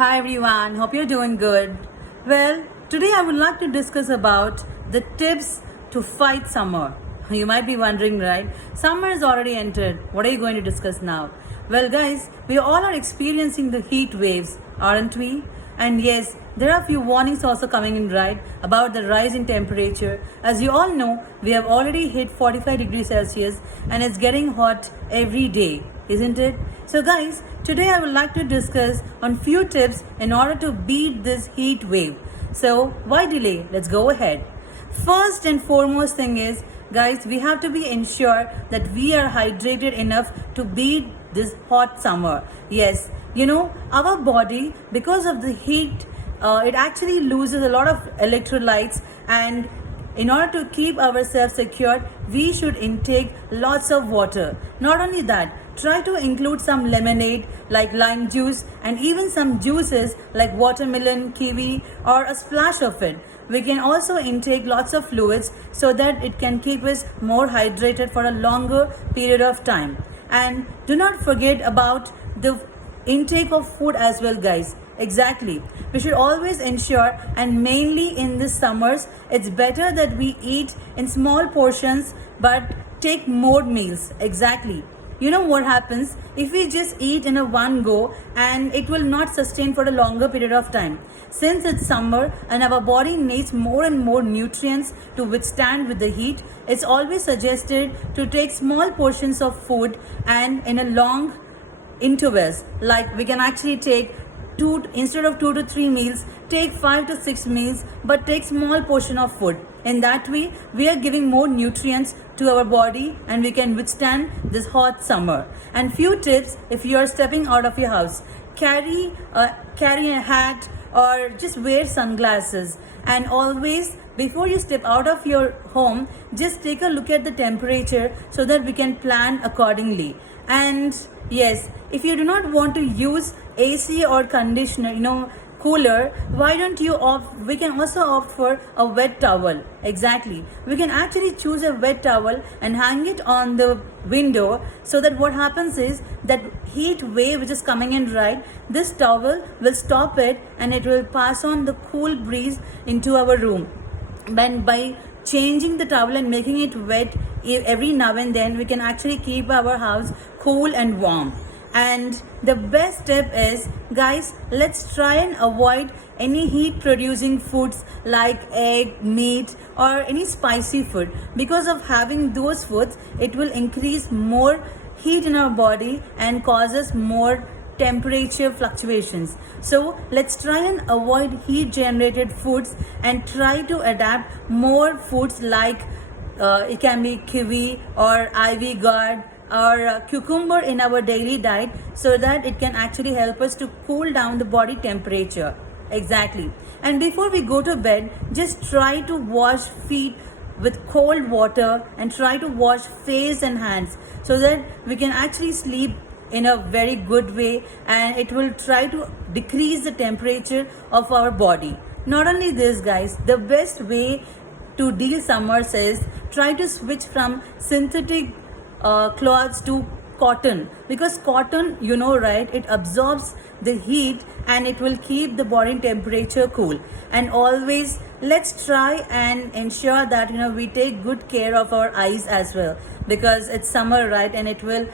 Hi everyone, hope you're doing good. Well, today I would like to discuss about the tips to fight summer. You might be wondering, right? Summer is already entered. What are you going to discuss now? Well, guys, we all are experiencing the heat waves, aren't we? And yes, there are a few warnings also coming in, right, about the rise in temperature. As you all know, we have already hit 45 degrees Celsius and it's getting hot every day, isn't it? So guys, today I would like to discuss on few tips in order to beat this heat wave. So why delay? Let's go ahead. First and foremost thing is, guys, we have to be ensure that we are hydrated enough to beat this hot summer. Yes, our body, because of the heat, it actually loses a lot of electrolytes, and in order to keep ourselves secure, we should intake lots of water. Not only that, try to include some lemonade like lime juice and even some juices like watermelon, kiwi, or a splash of it. We can also intake lots of fluids so that it can keep us more hydrated for a longer period of time. And do not forget about the intake of food as well, guys. Exactly, we should always ensure, and mainly in the summers, it's better that we eat in small portions but take more meals. Exactly. You know what happens if we just eat in a one go, and it will not sustain for a longer period of time. Since it's summer and our body needs more and more nutrients to withstand with the heat, it's always suggested to take small portions of food and in a long intervals. Like we can actually take instead of 2 to 3 meals, take 5 to 6 meals, but take small portion of food. In that way, we are giving more nutrients to our body and we can withstand this hot summer. And few tips: if you are stepping out of your house, carry a hat or just wear sunglasses. And always, before you step out of your home, just take a look at the temperature so that we can plan accordingly. And yes, if you do not want to use AC or conditioner, cooler, why don't you we can also opt for a wet towel. Exactly, we can actually choose a wet towel and hang it on the window, so that what happens is that heat wave which is coming in, right, this towel will stop it and it will pass on the cool breeze into our room. And by changing the towel and making it wet every now and then, we can actually keep our house cool and warm. And the best tip is, guys, let's try and avoid any heat producing foods like egg, meat, or any spicy food. Because of having those foods, it will increase more heat in our body and causes more temperature fluctuations. So let's try and avoid heat generated foods and try to adapt more foods like it can be kiwi or ivy gourd or cucumber in our daily diet, so that it can actually help us to cool down the body temperature. Exactly. And before we go to bed, just try to wash feet with cold water and try to wash face and hands, so that we can actually sleep in a very good way, and it will try to decrease the temperature of our body. Not only this, guys, the best way to deal summers is try to switch from synthetic cloths to cotton, because cotton, right, it absorbs the heat and it will keep the body temperature cool. And always let's try and ensure that we take good care of our eyes as well, because it's summer, right, and it will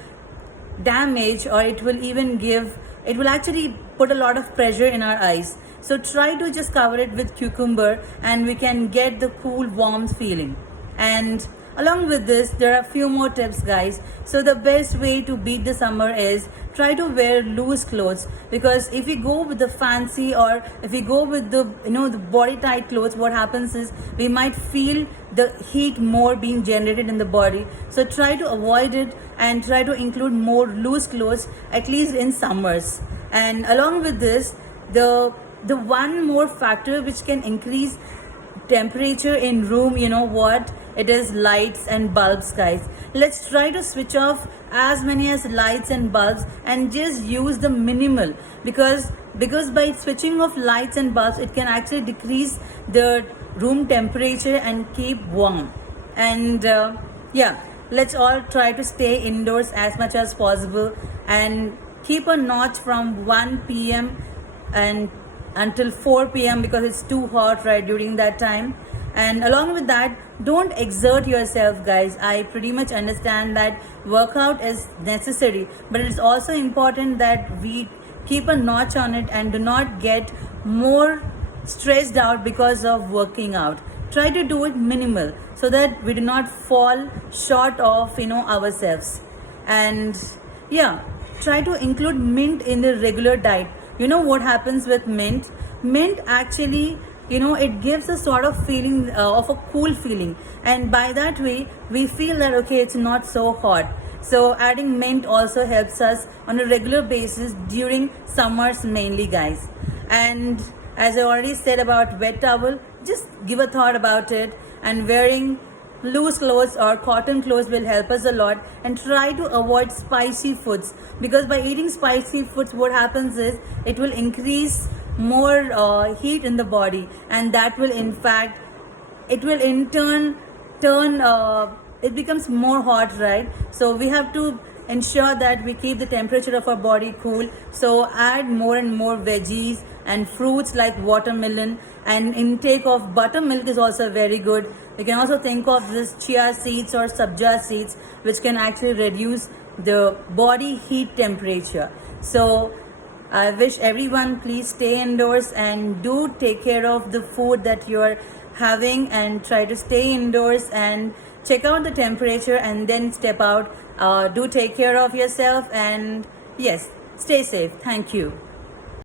damage, or it will actually put a lot of pressure in our eyes. So try to just cover it with cucumber and we can get the cool warm feeling. And along with this, there are a few more tips, guys. So the best way to beat the summer is try to wear loose clothes, because if we go with the fancy, or if we go with the the body tight clothes, what happens is we might feel the heat more being generated in the body. So try to avoid it and try to include more loose clothes, at least in summers. And along with this, the one more factor which can increase temperature in room, what it is: lights and bulbs, guys. Let's try to switch off as many as lights and bulbs and just use the minimal, because by switching off lights and bulbs, it can actually decrease the room temperature and keep warm. And let's all try to stay indoors as much as possible and keep a notch from 1 p.m. and until 4 p.m. because it's too hot right during that time. And along with that, don't exert yourself, guys. I pretty much understand that workout is necessary, but it's also important that we keep a notch on it and do not get more stressed out because of working out. Try to do it minimal so that we do not fall short of ourselves. And yeah, try to include mint in the regular diet. You know what happens with mint? Mint actually, it gives a sort of feeling of a cool feeling, and by that way we feel that okay, it's not so hot. So adding mint also helps us on a regular basis during summers mainly, guys. And as I already said about wet towel, just give a thought about it, and wearing loose clothes or cotton clothes will help us a lot. And try to avoid spicy foods, because by eating spicy foods what happens is it will increase more heat in the body, and that will in fact, it will in turn it becomes more hot, right? So we have to ensure that we keep the temperature of our body cool. So add more and more veggies and fruits like watermelon, and intake of buttermilk is also very good. You can also think of this chia seeds or sabja seeds, which can actually reduce the body heat temperature. So I wish everyone please stay indoors and do take care of the food that you're having, and try to stay indoors and check out the temperature and then step out. Do take care of yourself, and yes, stay safe. Thank you.